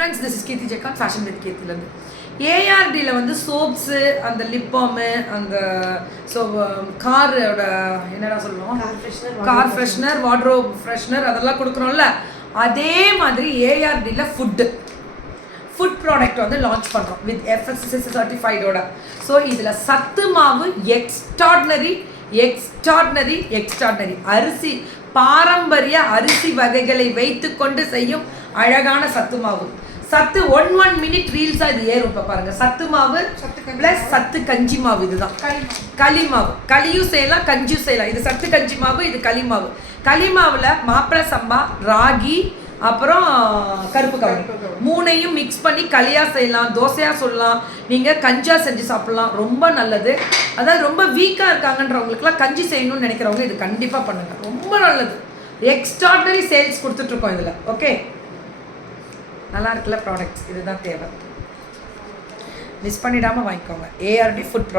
Friends, this is Keerthi Jeckan, fashion with கீர்த்திலேருந்து. ஏஆர்டியில் வந்து சோப்ஸு, அந்த லிப் பாமு, அந்த காரோட என்னடா சொல்லுவோம், கார் ஃப்ரெஷ்னர், வார்ட்ரோப் ஃப்ரெஷ்னர் அதெல்லாம் கொடுக்குறோம்ல, அதே மாதிரி ஏஆர்டியில் ஃபுட் ப்ராடக்ட் வந்து லான்ச் பண்ணுறோம் வித் FSSAI சர்டிஃபைடோட. ஸோ இதில் சத்து மாவு எக்ஸ்ட்ராடினரி அரிசி, பாரம்பரிய அரிசி வகைகளை வைத்துக்கொண்டு செய்யும் அழகான சத்து மாவு. சத்து 1 minute ரீல்ஸாக இது ஏறும். இப்போ பாருங்கள், சத்து மாவு ப்ளஸ் சத்து கஞ்சி மாவு. இதுதான் களி மாவு. களியும் செய்யலாம், கஞ்சியும் செய்யலாம். இது சத்து கஞ்சி மாவு, இது களி மாவு. களி மாவில் மாப்பிளை சம்பா, ராகி, அப்புறம் கருப்பு கவுனி மூணையும் மிக்ஸ் பண்ணி களியாக செய்யலாம், தோசையாக சொல்லலாம், நீங்கள் கஞ்சியாக செஞ்சு சாப்பிட்லாம். ரொம்ப நல்லது. அதாவது ரொம்ப வீக்காக இருக்காங்கன்றவங்களுக்குலாம் கஞ்சி செய்யணும்னு நினைக்கிறவங்க இது கண்டிப்பாக பண்ணுங்கள். ரொம்ப நல்லது. எக்ஸ்ட்ராடினரி சேல்ஸ் கொடுத்துட்ருக்கோம் இதில். ஓகே, நல்லா இருக்குல்ல ப்ராடக்ட்ஸ். இதுதான் தேவை. மிஸ் பண்ணிடாமல் வாங்கிக்கோங்க. ART food product.